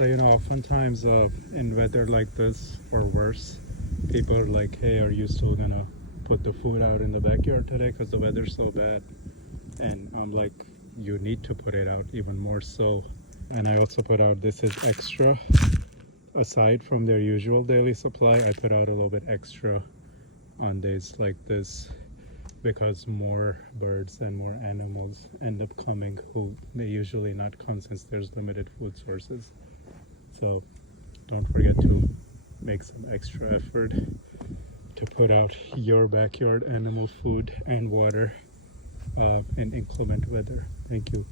So, oftentimes in weather like this or worse, people are like, hey, are you still gonna put the food out in the backyard today because the weather's so bad? And I'm like, you need to put it out even more so. And I also put out, this is extra. Aside from their usual daily supply, I put out a little bit extra on days like this because more birds and more animals end up coming who may usually not come since there's limited food sources. So don't forget to make some extra effort to put out your backyard animal food and water in inclement weather. Thank you.